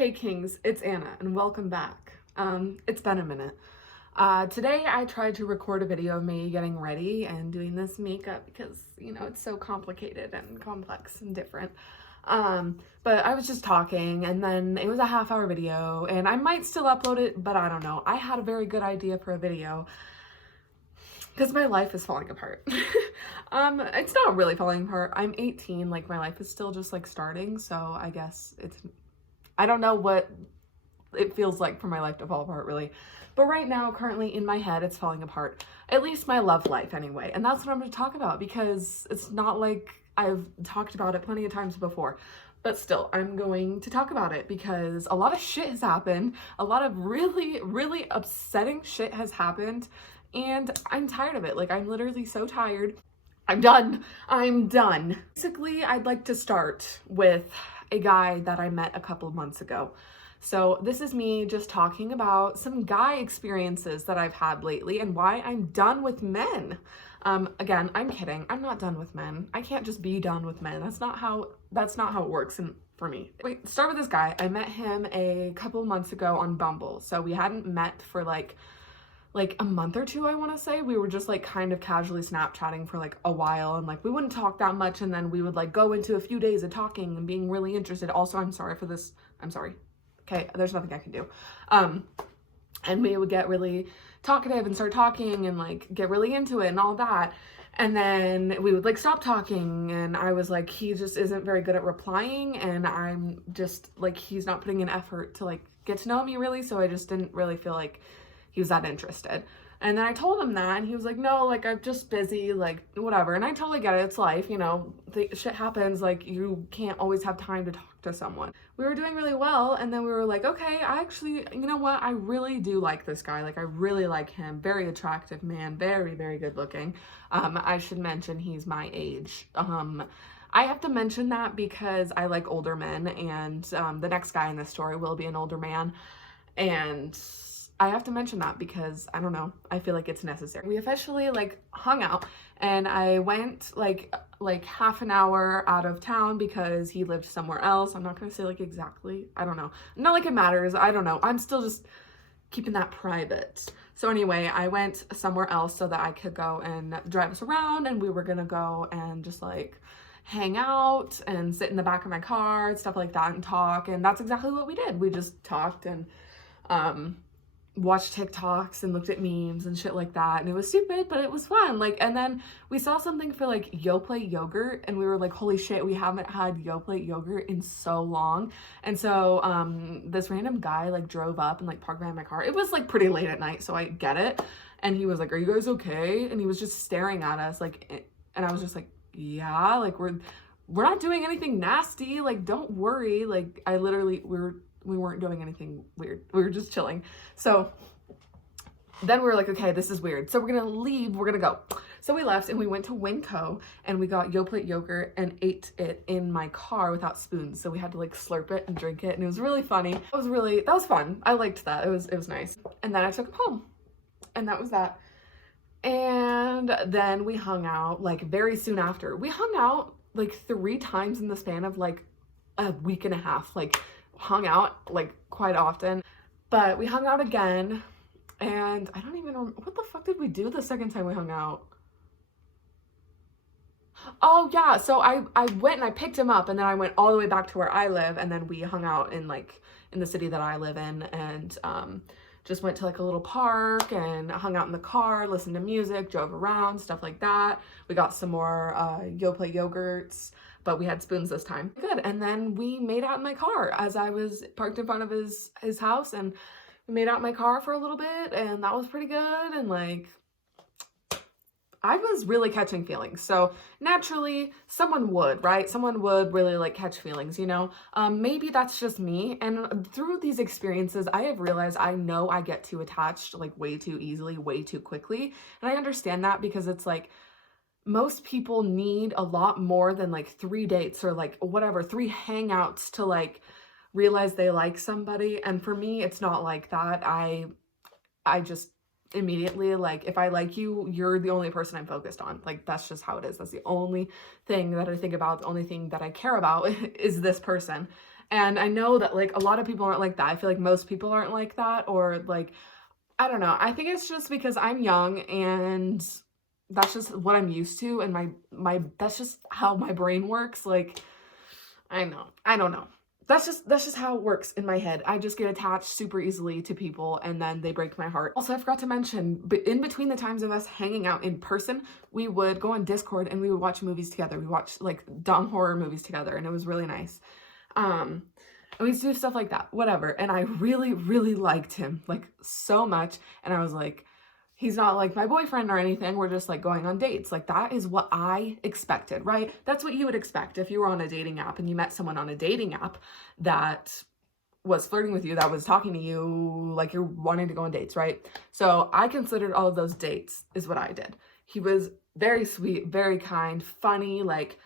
Hey Kings, it's Anna and welcome back. It's been a minute. Today I tried to record a video of me getting ready and doing this makeup because, it's so complicated and complex and different. But I was just talking and then it was a half-hour video and I might still upload it, but I don't know. I had a very good idea for a video because my life is falling apart. It's not really falling apart. I'm 18, like my life is still just like starting, so I guess I don't know what it feels like for my life to fall apart, really. But right now, currently in my head, it's falling apart. At least my love life, anyway. And that's what I'm going to talk about because it's not like I've talked about it plenty of times before. But still, I'm going to talk about it because a lot of shit has happened. A lot of really, really upsetting shit has happened. And I'm tired of it. Like, I'm literally so tired. I'm done. I'm done. Basically, I'd like to start with a guy that I met a couple of months ago. So this is me just talking about some guy experiences that I've had lately and why I'm done with men. Again, I'm kidding. I'm not done with men. I can't just be done with men. That's not how it works for me. Wait, start with this guy. I met him a couple months ago on Bumble. So we hadn't met for like a month or two, I want to say. We were just like kind of casually Snapchatting for like a while and like we wouldn't talk that much and then we would like go into a few days of talking and being really interested. Also, I'm sorry for this. I'm sorry. Okay, there's nothing I can do. And we would get really talkative and start talking and like get really into it and all that. And then we would like stop talking and I was like, he just isn't very good at replying and I'm just like, he's not putting in effort to like get to know me really. So I just didn't really feel like he was that interested. And then I told him that and he was like, no, like I'm just busy, like whatever. And I totally get it. It's life, shit happens. Like you can't always have time to talk to someone. We were doing really well. And then we were like, okay, I actually, you know what? I really do like this guy. Like I really like him. Very attractive man, very, very good looking. I should mention he's my age. I have to mention that because I like older men and the next guy in this story will be an older man. And I have to mention that because I don't know, I feel like it's necessary. We officially like hung out and I went like half an hour out of town because he lived somewhere else. I'm not gonna say like exactly, I don't know. Not like it matters, I don't know. I'm still just keeping that private. So anyway, I went somewhere else so that I could go and drive us around and we were gonna go and just like hang out and sit in the back of my car and stuff like that and talk. And that's exactly what we did. We just talked and watched TikToks and looked at memes and shit like that, and it was stupid, but it was fun. Like, and then we saw something for like Yoplait yogurt, and we were like, holy shit, we haven't had Yoplait yogurt in so long. And so this random guy like drove up and like parked behind my car. It was like pretty late at night, so I get it. And he was like, are you guys okay? And he was just staring at us like, and I was just like, yeah, like we're not doing anything nasty, like don't worry. Like I literally we weren't doing anything weird. We were just chilling. So then we were like, okay, this is weird. So we're gonna leave, we're gonna go. So we left and we went to Winco and we got Yoplait yogurt and ate it in my car without spoons. So we had to like slurp it and drink it and it was really funny. That was fun. I liked that. It was nice. And then I took him home and that was that. And then we hung out like very soon after. We hung out like 3 times in the span of like a week and a half. Like hung out like quite often, but we hung out again and I don't even remember what the fuck did we do the second time we hung out. Oh yeah, so I went and I picked him up and then I went all the way back to where I live and then we hung out in the city that I live in and just went to like a little park and hung out in the car, listened to music, drove around, stuff like that. We got some more Yoplait yogurts, but we had spoons this time. Good. And then we made out in my car as I was parked in front of his house and we made out in my car for a little bit and that was pretty good. And like, I was really catching feelings. So naturally someone would, right? Someone would really like catch feelings, maybe that's just me. And through these experiences, I have realized I know I get too attached like way too easily, way too quickly. And I understand that because it's like, most people need a lot more than like 3 dates or like whatever, 3 hangouts to like realize they like somebody. And for me, it's not like that. I just immediately like, if I like you, you're the only person I'm focused on. Like that's just how it is. That's the only thing that I think about. The only thing that I care about is this person. And I know that like a lot of people aren't like that. I feel like most people aren't like that, or like, I don't know. I think it's just because I'm young and that's just what I'm used to, and my that's just how my brain works. Like, I know. I don't know. That's just how it works in my head. I just get attached super easily to people and then they break my heart. Also, I forgot to mention, but in between the times of us hanging out in person, we would go on Discord and we would watch movies together. We watched like dumb horror movies together and it was really nice. And we used to do stuff like that, whatever. And I really, really liked him, like so much. And I was like, he's not like my boyfriend or anything. We're just like going on dates. Like that is what I expected, right? That's what you would expect if you were on a dating app and you met someone on a dating app that was flirting with you, that was talking to you like you're wanting to go on dates, right? So I considered all of those dates is what I did. He was very sweet, very kind, funny, like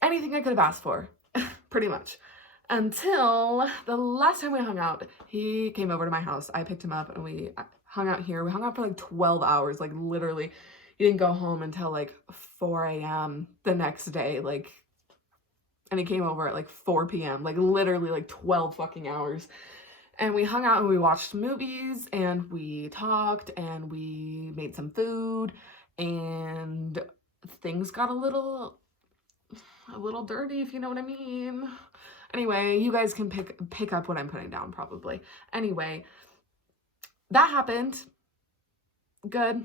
anything I could have asked for, pretty much. Until the last time we hung out, he came over to my house. I picked him up and we hung out here. We hung out for like 12 hours, like literally. He didn't go home until like 4 a.m. the next day, like, and he came over at like 4 p.m., like literally like 12 fucking hours. And we hung out and we watched movies and we talked and we made some food and things got a little dirty, if you know what I mean. Anyway, you guys can pick up what I'm putting down probably. Anyway, that happened. Good.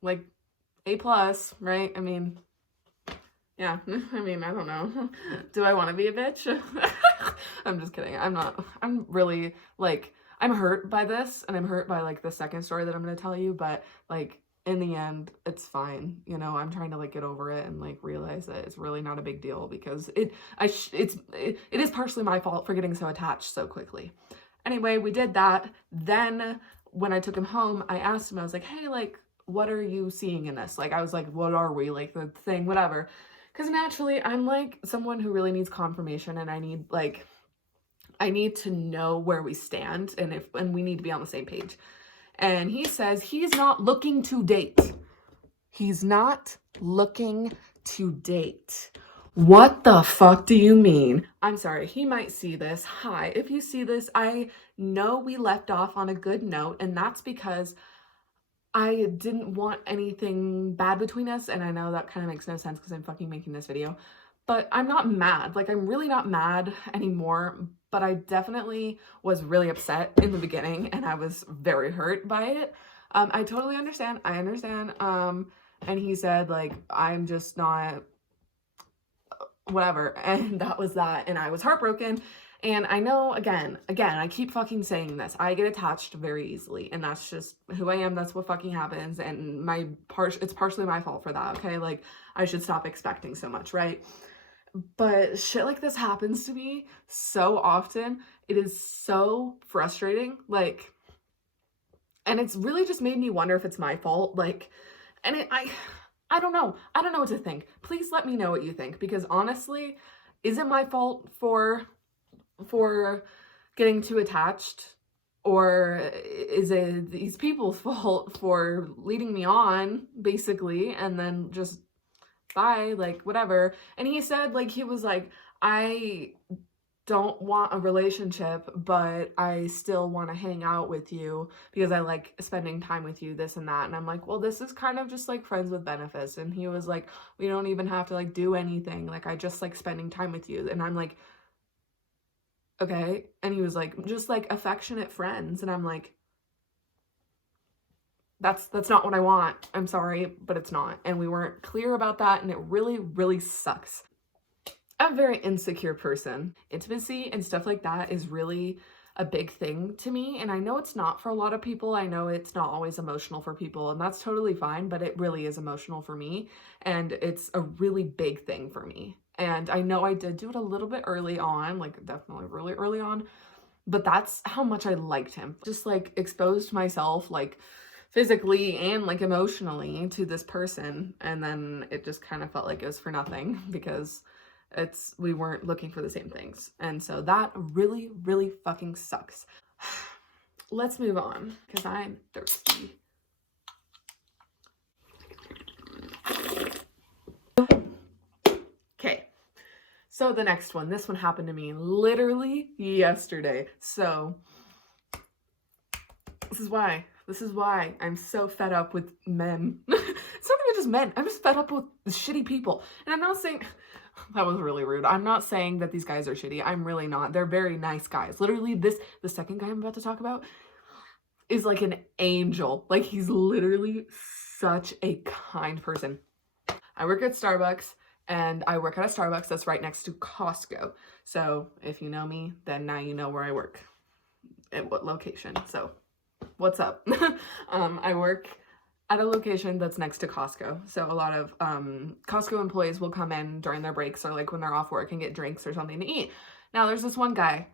Like A+, right? I mean, yeah. I mean, I don't know. Do I want to be a bitch? I'm just kidding. I'm not. I'm really like, I'm hurt by this and I'm hurt by like the second story that I'm going to tell you, but like in the end, it's fine. You know, I'm trying to like get over it and like realize that it's really not a big deal because it is partially my fault for getting so attached so quickly. Anyway, we did that. Then when I took him home, I asked him, I was like, hey, like, what are you seeing in this? Like, I was like, what are we? Like the thing, whatever. Because naturally, I'm like someone who really needs confirmation and I need to know where we stand and we need to be on the same page. And he says he's not looking to date. He's not looking to date. What the fuck do you mean? I'm sorry, he might see this. Hi, if you see this, I know we left off on a good note, and that's because I didn't want anything bad between us, and I know that kind of makes no sense because I'm fucking making this video. But I'm not mad. Like, I'm really not mad anymore, but I definitely was really upset in the beginning, and I was very hurt by it. I totally understand. I understand. And he said, like, I'm just not whatever. And that was that. And I was heartbroken. And I know, again, I keep fucking saying this. I get attached very easily, and that's just who I am. That's what fucking happens. And it's partially my fault for that, okay? Like, I should stop expecting so much, right? But shit like this happens to me so often. It is so frustrating. Like, and it's really just made me wonder if it's my fault. Like, and I don't know. I don't know what to think. Please let me know what you think, because honestly, is it my fault for getting too attached, or is it these people's fault for leading me on, basically, and then just bye, like, whatever. And he said, like, he was like, I don't want a relationship, but I still want to hang out with you because I like spending time with you, this and that. And I'm like, well, this is kind of just like friends with benefits. And he was like, we don't even have to like do anything. Like, I just like spending time with you. And I'm like, okay. And he was like, just like affectionate friends. And I'm like, that's not what I want. I'm sorry, but it's not. And we weren't clear about that, and it really, really sucks. I'm a very insecure person. Intimacy and stuff like that is really a big thing to me, and I know it's not for a lot of people. I know it's not always emotional for people, and that's totally fine, but it really is emotional for me, and it's a really big thing for me. And I know I did do it a little bit early on, like definitely really early on, but that's how much I liked him. Just like exposed myself, like physically and like emotionally, to this person, and then it just kind of felt like it was for nothing because we weren't looking for the same things. And so that really, really fucking sucks. Let's move on because I'm thirsty. Okay, So the next one, this one happened to me literally yesterday. So this is why I'm so fed up with men. It's not even just men. I'm just fed up with shitty people. And I'm not saying, that was really rude. I'm not saying that these guys are shitty. I'm really not. They're very nice guys. Literally the second guy I'm about to talk about is like an angel. Like, he's literally such a kind person. I work at Starbucks, and I work at a Starbucks that's right next to Costco. So if you know me, then now you know where I work, at what location. So what's up? I work at a location that's next to Costco. So a lot of Costco employees will come in during their breaks or like when they're off work and get drinks or something to eat. Now there's this one guy,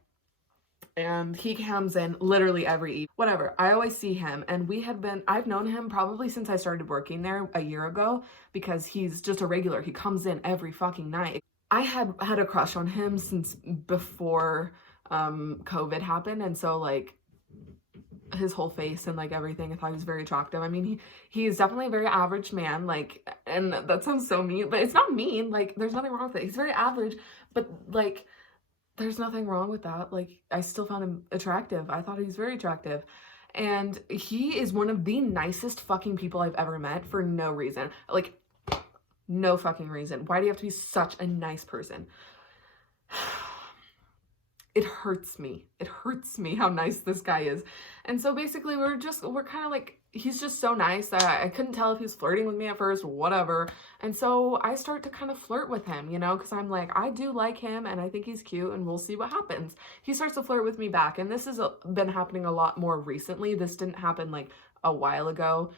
and he comes in literally every evening. Whatever, I always see him, and I've known him probably since I started working there a year ago, because he's just a regular. He comes in every fucking night. I had a crush on him since before COVID happened, and so like his whole face and like everything, I thought he was very attractive. I mean, he is definitely a very average man, like, and that sounds so mean, but it's not mean. Like, there's nothing wrong with it. He's very average, but like, there's nothing wrong with that. Like, I still found him attractive. I thought he was very attractive. And he is one of the nicest fucking people I've ever met for no reason. Like, no fucking reason. Why do you have to be such a nice person? It hurts me. It hurts me how nice this guy is. And so basically we're kind of like, he's just so nice that I couldn't tell if he was flirting with me at first, whatever. And so I start to kind of flirt with him, you know, because I'm like, I do like him and I think he's cute and we'll see what happens. He starts to flirt with me back, and this has been happening a lot more recently. This didn't happen like a while ago.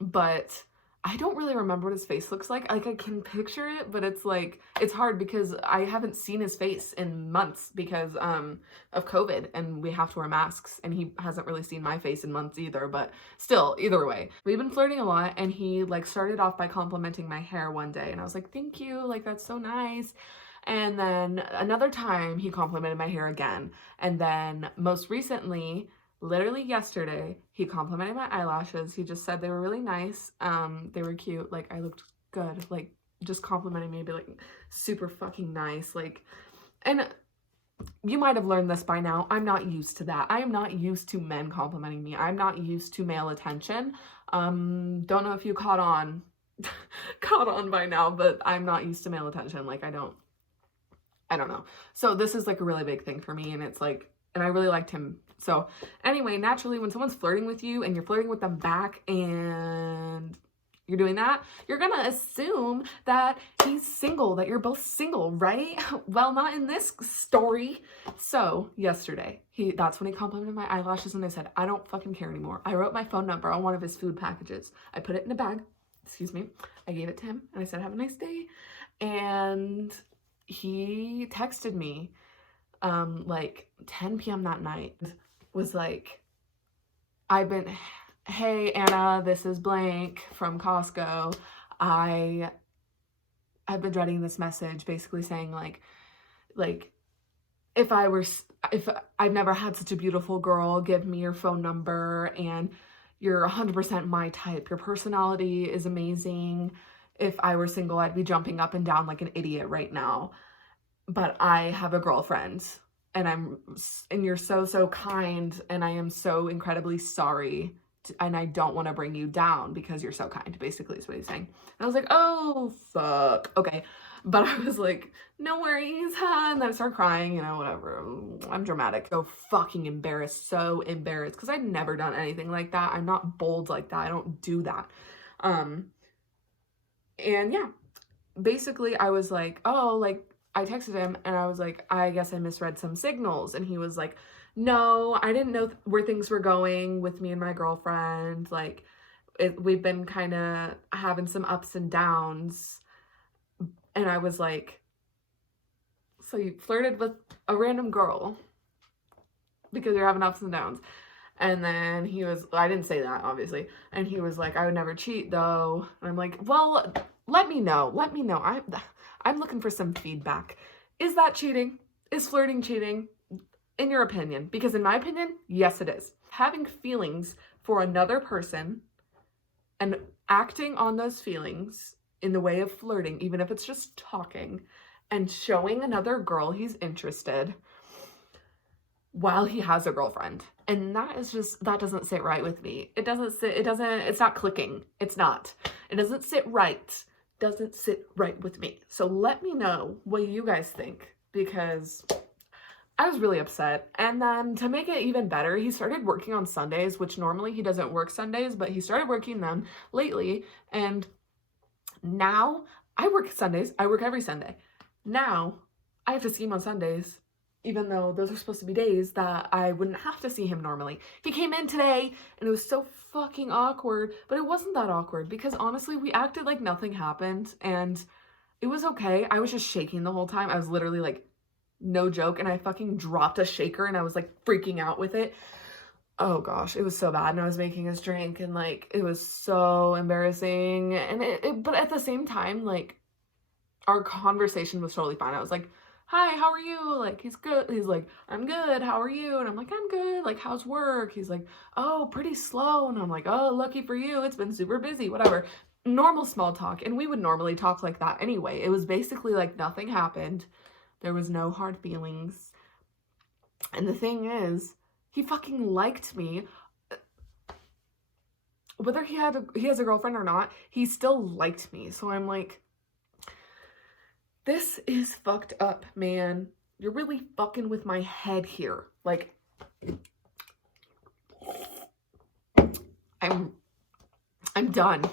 But I don't really remember what his face looks like. Like, I can picture it, but it's like, it's hard because I haven't seen his face in months because of COVID, and we have to wear masks, and he hasn't really seen my face in months either. But still, either way, we've been flirting a lot, and he like started off by complimenting my hair one day, and I was like, thank you, like, that's so nice. And then another time he complimented my hair again, and then most recently, literally yesterday, he complimented my eyelashes. He just said they were really nice. They were cute. Like, I looked good. Like, just complimenting me, be like, super fucking nice. Like, and you might have learned this by now. I'm not used to that. I am not used to men complimenting me. I'm not used to male attention. Don't know if you caught on by now, but I'm not used to male attention. Like, I don't know. So this is like a really big thing for me, and it's like, and I really liked him. So anyway, naturally, when someone's flirting with you and you're flirting with them back and you're doing that, you're gonna assume that he's single, that you're both single, right? Well, not in this story. So yesterday, that's when he complimented my eyelashes, and I said, I don't fucking care anymore. I wrote my phone number on one of his food packages. I put it in a bag, excuse me. I gave it to him, and I said, have a nice day. And he texted me like 10 p.m. that night, was like, hey Anna, this is blank from Costco. I've been dreading this message, basically saying like if I've never had such a beautiful girl, give me your phone number, and you're 100% my type. Your personality is amazing. If I were single, I'd be jumping up and down like an idiot right now. But I have a girlfriend, and you're so kind, and I am so incredibly sorry, and I don't want to bring you down because you're so kind, basically is what he's saying. And I was like, oh, fuck. Okay. But I was like, no worries, huh? And then I started crying, you know, whatever. I'm dramatic. So fucking embarrassed. So embarrassed. Because I'd never done anything like that. I'm not bold like that. I don't do that. And yeah, basically I was like, oh, like, I texted him and I was like, I guess I misread some signals. And he was like, no, I didn't know where things were going with me and my girlfriend. Like, we've been kind of having some ups and downs. And I was like, so you flirted with a random girl because you're having ups and downs. And then I didn't say that, obviously. And he was like, I would never cheat though. And I'm like, well, let me know. I'm looking for some feedback. Is that cheating? Is flirting cheating? In your opinion? Because in my opinion, yes, it is. Having feelings for another person and acting on those feelings in the way of flirting, even if it's just talking, and showing another girl he's interested while he has a girlfriend. And that is just, that doesn't sit right with me. It's not clicking. It doesn't sit right. Doesn't sit right with me. So let me know what you guys think, because I was really upset. And then to make it even better, he started working on Sundays, which normally he doesn't work Sundays, but he started working them lately. And now I work Sundays. I work every Sunday. Now I have to see him on Sundays, even though those are supposed to be days that I wouldn't have to see him normally. He came in today and it was so fucking awkward, but it wasn't that awkward because honestly, we acted like nothing happened and it was okay. I was just shaking the whole time. I was literally like, no joke, and I fucking dropped a shaker and I was like freaking out with it. Oh gosh, it was so bad. And I was making us drink and like, it was so embarrassing. And but at the same time, like, our conversation was totally fine. I was like, hi, how are you? Like, he's good. He's like, I'm good. How are you? And I'm like, I'm good. Like, how's work? He's like, oh, pretty slow. And I'm like, oh, lucky for you. It's been super busy, whatever. Normal small talk. And we would normally talk like that anyway. It was basically like nothing happened. There was no hard feelings. And the thing is, he fucking liked me. Whether he has a girlfriend or not, he still liked me. So I'm like, this is fucked up, man. You're really fucking with my head here. Like, I'm done.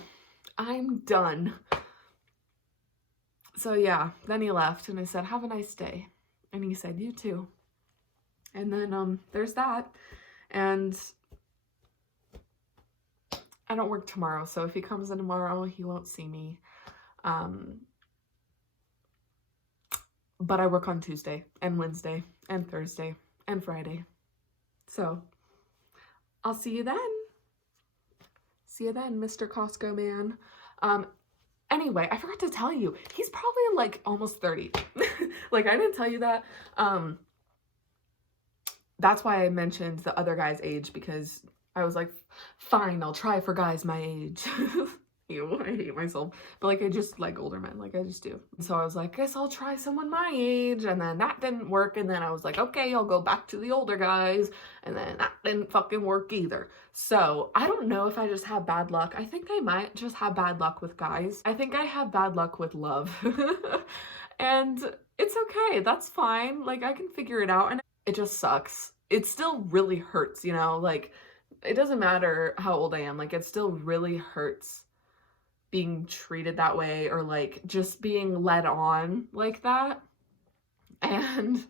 I'm done. So yeah, then he left and I said, have a nice day. And he said, you too. And then there's that. And I don't work tomorrow, so if he comes in tomorrow, he won't see me. But I work on Tuesday and Wednesday and Thursday and Friday. So I'll see you then. See you then, Mr. Costco man. Anyway, I forgot to tell you, he's probably like almost 30. Like, I didn't tell you that. That's why I mentioned the other guy's age, because I was like, fine, I'll try for guys my age. Ew, I hate myself. But like, I just like older men, like I just do. So I was like, guess I'll try someone my age. And then that didn't work. And then I was like, okay, I'll go back to the older guys. And then that didn't fucking work either. So I don't know if I just have bad luck. I think I might just have bad luck with guys. I think I have bad luck with love. And it's okay. That's fine. Like, I can figure it out. And it just sucks. It still really hurts, you know? Like, it doesn't matter how old I am. Like, it still really hurts being treated that way, or like just being led on like that. And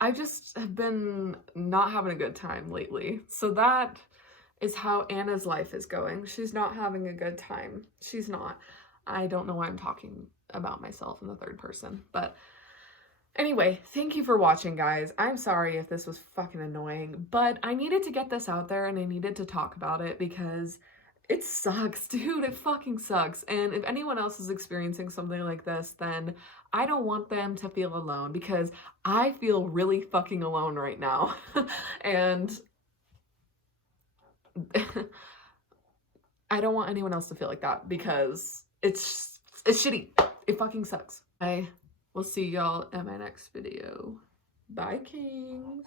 I just have been not having a good time lately. So that is how Anna's life is going. She's not having a good time. She's not. I don't know why I'm talking about myself in the third person, but anyway, thank you for watching, guys. I'm sorry if this was fucking annoying, but I needed to get this out there and I needed to talk about it because it sucks, dude. It fucking sucks. And if anyone else is experiencing something like this, then I don't want them to feel alone, because I feel really fucking alone right now. And I don't want anyone else to feel like that, because it's shitty. It fucking sucks. I will see y'all in my next video. Bye, kings.